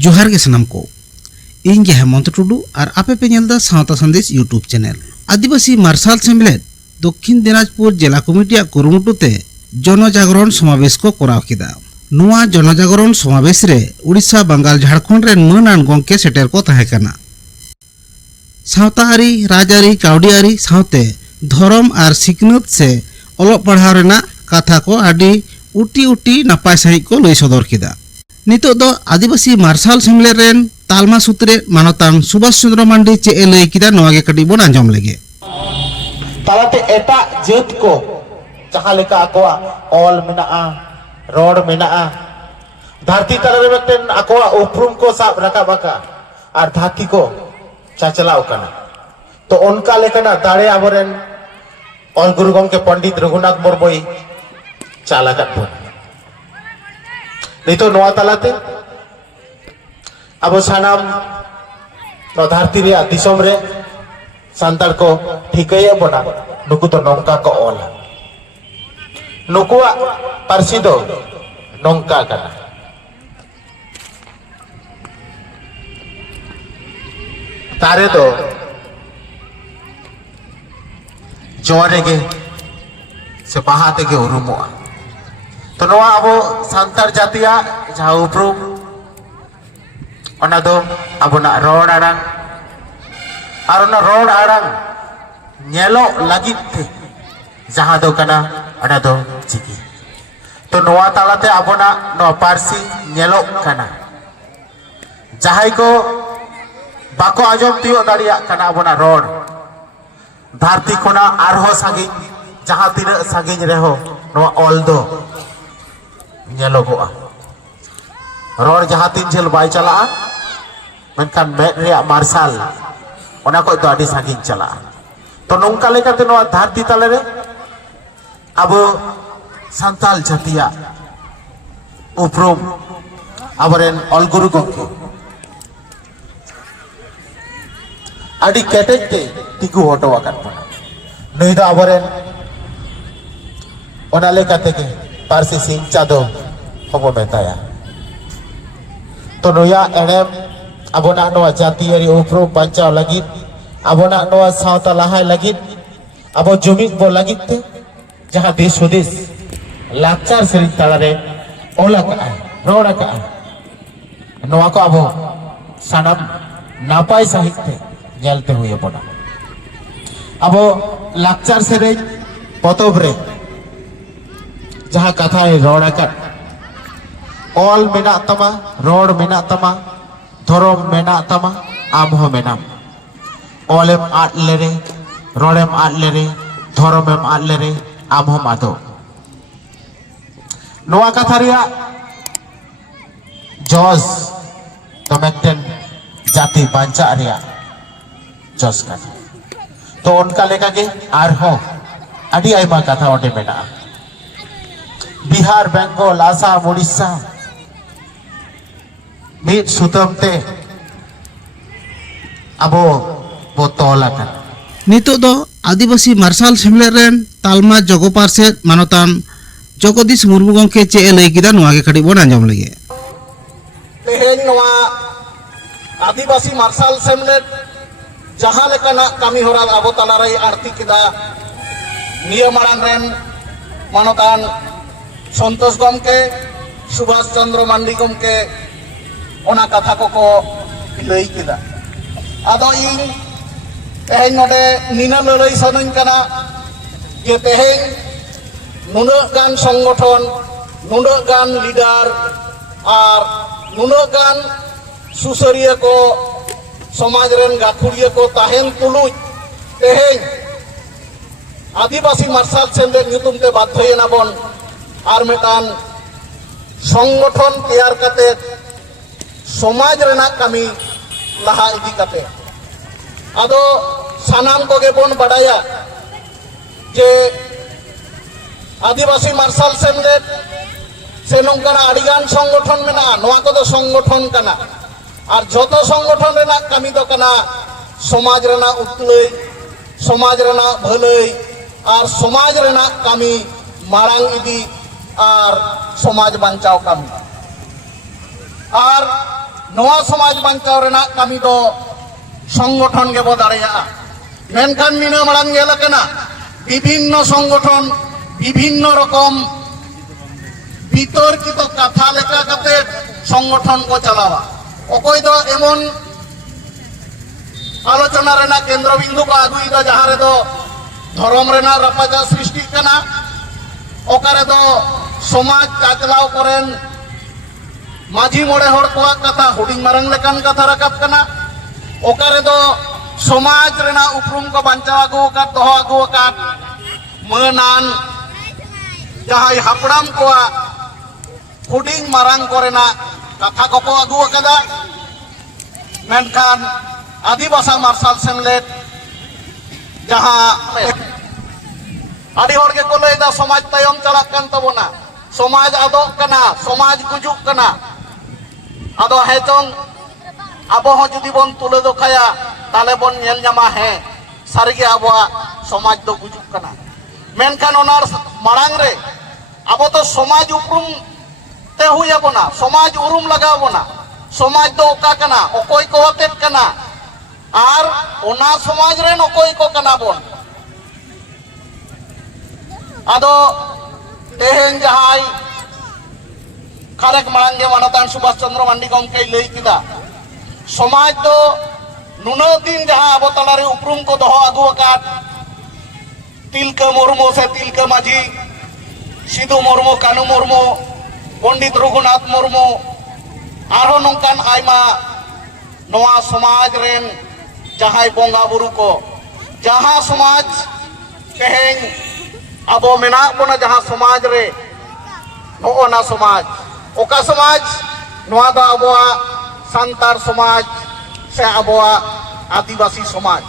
जोहार के सनम को इन गे हेमंत टुडू और आपे पे नेलदा सावता संदेश यूट्यूब चैनल आदिवासी मार्शल सेमलेट दक्षिण दिनाजपुर जिला कमिटिया कुरुमुटुते जनजागरण समावेश को कराव किदा। नुआ जनजागरण समावेश रे उड़ीसा बंगाल झारखंड रे मानान गंके सेटेर को ताहेकाना। सावताआरी राजारी काउडियारी सावते धर्म और सिकनत से अलोक पढ़ाव रेना कथा को आदि उटी उटी नापाय सही को लई सदर किदा। नितो दो आदिवासी मार्शल सेमलेट रेन तालमा सूत्रे मानतान सुभाष चंद्र मांडी चे ए लई किदा नोआ गे कटी बोन आंजम लेगे। तालाते एटा जेत को जहां लेका आकोआ ऑल मेनाआ रोड मेनाआ धरती तलरे मिदटेन आकोआ उपरुम को साब रकाबाका और धरती को चाचलाव कना। तो उनका लेकना दाड़े आबरेन ऑल गुरु गंके पंडित रघुनाथ मुर्मुई चालाकात बोन नितो नोआ तालाते अब सानाम तो धरती रे दिसोम रे सांतार को ठिकैया बना नुकु तो नौका को ऑल नुकुआ पारसी दो नौका कना। तारे तो जोरे के से पहाते के उरुमुआ तो नोआ अबो सांतार जातिया जहाँ उपरुम ओना दो अबोना रोड आड़ांग और ओना रोड आड़ांग नेलो लगित थे जहाँ दो कना ओना दो चिकी तो नोआ तालाते अबोना नो पारसी नेलो कना जहाई को बाको आजम तियो दाड़िया कना अबोना रोड धरती कोना आरहो सागी जहाँ तीन सागिन रेहो नो ऑल दो नेलो गोआ रोड जहाँ तीन झेल बाई चला मेनखान मेद रे मार्शल ओना को तो सागिन चला। तो नौका लेकाते नो धरती तले अब सांताल जातिया उपरुम आबरेन अलगुरु गंके आदि केटेज ते तिकु हटो आकान बना नई दो आबरेन ओना लेकाते के पारसी सिंह चादो हबो मेताया। तो नोया एनेम अबोना नोआ जातियारी उपरुम बांचाव लगित अबोना नोआ सावता लाहाय लगित अबो जुमिद बो लगित ते जहाँ देश विदेश लाचार सेरिन तालारे ओला का रोड़ा का नोआ को अबो सानम नापाय साहित्य नेलते हुए बना अबो लाचार सेरिन पतोब रे जहाँ कथा है रोड़ा का ऑल मेना तमा रोड मेना तमा धर्म मेना तमा आम हो मेना ऑलम आट लेरे रोडम आट लेरे धर्मम आट लेरे आम हो मातो नोआ कथा रिया जॉस तो मेक्टेन जाति बांचा रिया जॉस का तो उनका लेका के आर हो अड़ी आइमा कथा ओटे मेना बिहार बेंगल आसाम उड़ीसा मीट सुतम ते अबो बोतोला का नितो दो आदिवासी मार्शल सेमलेट रेन तालमा जगो पारसे मानतान जगदीश मुर्मू गंके चे ए लई किदा नोआ गे कटी बोन आंजम लेगे। तेहेन नोआ आदिवासी मार्शल सेमलेट जहाँ लेकाना कामी होरा आबो तालारे आरती किदा निया मारांग रेन मानतान संतोष गमके सुभाष चंद्र मांडी गमके ओना कथा को लई किदा। आदो इन तेहेन नोडे निना लड़ाई सनइन कना जे तेहेन नुनाग गान संगठन नुनाग गान लीडर और नुनाग गान सुसरिया को समाज रेन गाखुड़िया को ताहेन तुलुज तेहेन आदिवासी मार्शल सेमलेट ᱧᱩᱛᱩᱢ ते बाध्ययना बन और मेटान संगठन तैयार करते समाज रेना कमी लहा इदी करते आदो सानाम को गे बन बड़ाया जे आदिवासी मार्शल सेमलेट से नौकाना अड़िगान संगठन मेना नोआ को दो संगठन कना और जतो संगठन रेना कमी दो कना समाज रेना उतलई समाज रेना भलई और समाज रेना कमी मारांग इदी और समाज बांचाव कमी और नवा समाज बांचाव रेना कमी दो संगठन के बो दाड़ेयागा मेनखान निना मारांग गेल केना विभिन्न संगठन विभिन्न रकम বিতর্কিত কথা লেখা কাতে সংগঠন কো চালাওয়া অকয় দো এমন আলোচনা রেনা কেন্দ্রবিন্দু কো আগুই দো যাহারে দো ধর্ম রেনা রাপাজা সৃষ্টি কানা ওকারে দো সমাজ চাচলাও করেন মাঝি মোড়ে হড় কোয়া কথা হুডিং মারাং লেকান কথা রাকাব কানা ওকারে দো সমাজ রেনা উপরুম কো বাঞ্চাও আগু কাত দহ আগু কাত মানান যাহাই হাপড়াম কোয়া হুডিং মারাং করেনা কথা কো আগু কাদা মেনখান আদিবাসী মার্শাল সেমলেট যাহা আদি হড় কে কোলে দা সমাজ তায়ম চালাক কান তাবনা সমাজ আদক কানা সমাজ গুজুক কানা আদো হেচং আবো হ যদি বন তুলে দোখায়া তাহলে বন নেল জামা হে সারিগে আবো সমাজ দো গুজুক কানা মেনখান ওনার মারাং রে আবো তো সমাজ উপরুম তে হুইয়াবো না সমাজ উরুম লাগাবো না সমাজ দো ওকা কানা অকয় কো হতেত কানা আর ওনা সমাজ রেন অকয় কো কানা বন আদো তেহেন যাহাই খারেক মারাঙ্গে মানতান সুভাষ চন্দ্র মান্ডি গমকে লই কিদা সমাজ দো নুনো দিন যাহা আবো তালারে উপরুম কো দহ আগু আকাত তিলকা মুর্মু সে তিলকা মাঝি সিধু মুর্মু কানু মুর্মু पंडित रघुनाथ मुर्मू आरो नौकान आयमा नवा समाज रेन जहां बोंगा बुरु को जहां समाज तेहें अबो मेना बोना जहां समाज रे नोना समाज ओका समाज नवा दा अबोआ संतार समाज से अबोआ आदिवासी समाज